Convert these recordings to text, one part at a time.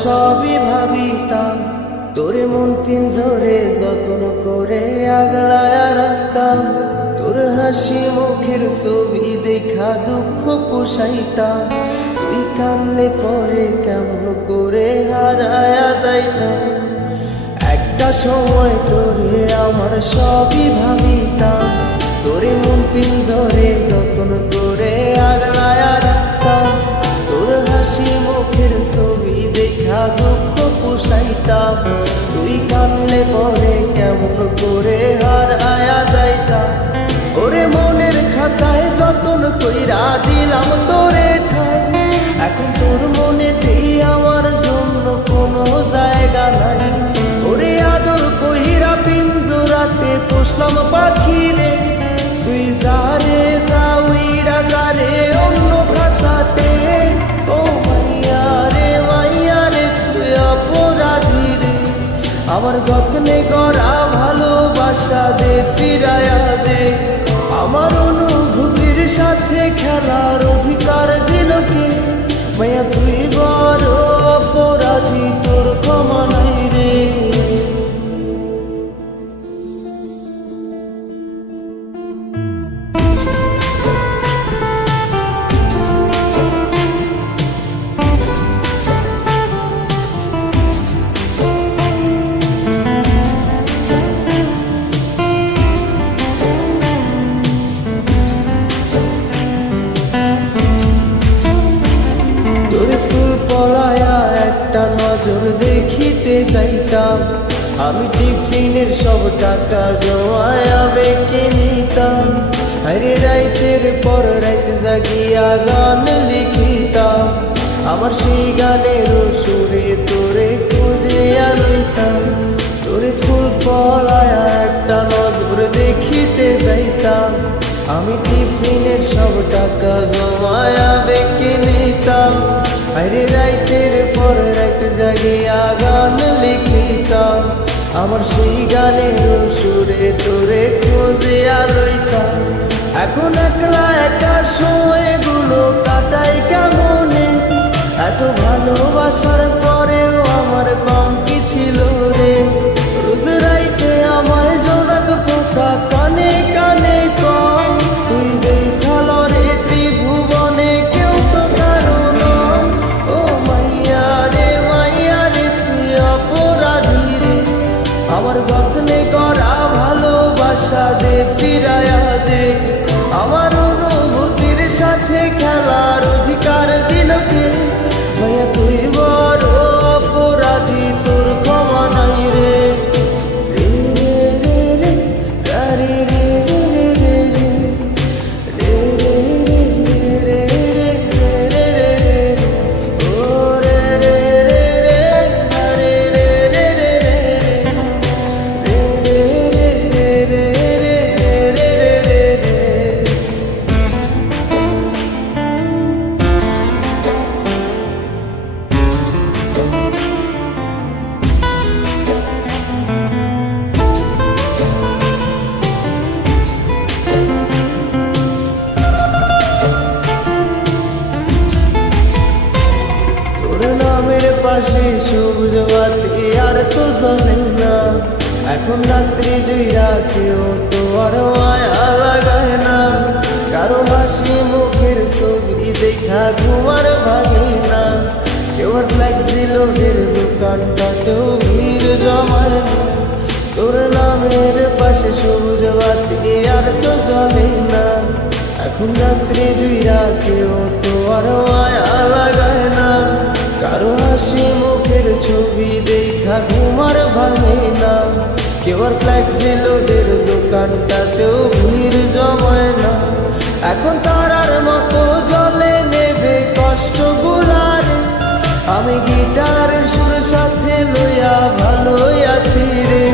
সবই ভাবিতাম, তোর মন পিঞ্জরে যত্ন করে আগলায়া রাখতাম। তোর হাসি মুখের ছবি দেখা দুঃখ পোষাইতাম। তুই কানলে পরে কেমন করে হারায়া যাইতাম। একটা সময় তোরে আমার সবই ভাবিতাম, তোরে মন পিঞ্জরে যত্ন করে আগলায়া রাখতাম। তোর হাসি মুখের ছবি দেখা দুঃখ পোষাইতাম। তুই কানলে পরে কেমন করে হারায়া যাইতাম। ওরে মনের খাঁচায় যতন কইরা দিলাম তোরে ঠাই, এখন তোর মনেতেই আমার জন্য কোনো জায়গা নাই। ওরে আদর কইরা পিঞ্জরাতে পোষলাম পাখি রে, তুই যারে যা উইড়া যারে অন্য খাঁচাতে। ও মাইয়া রে তুই অপরাধী রে, আমার যত্নে করা ভালোবাসা দে ফিরায়া দে। আমার অনুভূতির সাথে খেলার অধিকার দিল কে? মাইয়া তুই বড় অপরাধী, তোর ক্ষমা নাই রে। স্কুল পড়ায়া একটা নজর দেখিতে যাইতাম, আমি টিফিনের সব টাকা জমায়া বেঁকে নিতাম। আরে রাইতের পর রাইত জাগিয়া গান লিখিতাম, আমার সেই গানের সুরে তোরে খুঁজে আনিতাম। তোর স্কুল পড়ায়া একটা নজর দেখিতে যাইতাম, আমি টিফিনের সব টাকা জমায়া বেঁকে নিতাম। আরে রাইতের পর রাইত জাগিয়া গান লিখিতাম, আমার সেই গানের সুরে তোরে খুঁজে লইতাম। এখন একলা একা সময়গুলো কাটাই কেমনে, এত ভালোবাসার পরেও আমার কম কি ছিল রে। রোজ রাইতে আমায় জোনাক পোকা কানে কানে কম, তুই দেখাল রে ত্রিভুবনে কেউ তো কারো নয়। ও মাইয়া রে তুই অপরাধী রে, আমার যত্নে করা ভালোবাসা দে ফিরায়া দে। আমার অনুভূতির সাথে খেলার অধিকার দিল কে? মাইয়া তুই বড় অপরাধী, তোর ক্ষমা নাই রে। পাশে সবুজ বাতি আর তো জ্বলে না, এখন রাত্রি জুইরা কেউ তো আর মায়া লাগায় না। কারো হাসি মুখের ছবি দেখা ঘুমার ভাঙে না, কেউ আর ফ্লেক্সি লোডের দোকানটাতেও ভিড় জমায় না। তোর নামের পাশে সবুজ বাতি আর তো জ্বলে না, এখন রাত্রি জুইরা কেউ তো আর মায়া লাগায় না। কারো হাসি মুখের ছবি দেখা ঘুমার ভাঙে না, কেউ আর ফ্লেক্সি লোডের দোকানটাতেও ভিড় জমায় না। এখন তারার মতো জলে নেবে কষ্টগুলার, আমি গিটারের সুর সাথে লইয়া ভালোই আছি রে।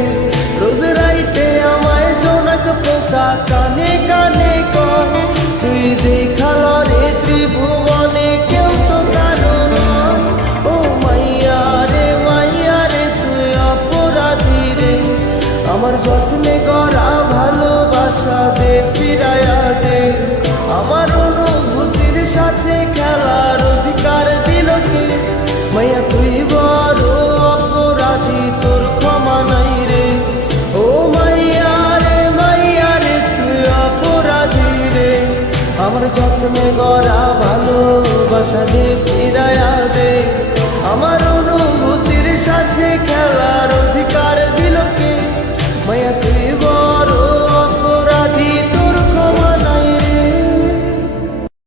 রোজ রাইতে আমায় জোনাক পোকা কানে কানে কয়, তুই দেখাল রে ত্রিভুবনে কেউ তো কারো নয়। ও মাইয়া রে তুই অপরাধী রে, আমার যত্নে করা ভালোবাসা দে ফিরায়া দে। আমার অনুভূতির সাথে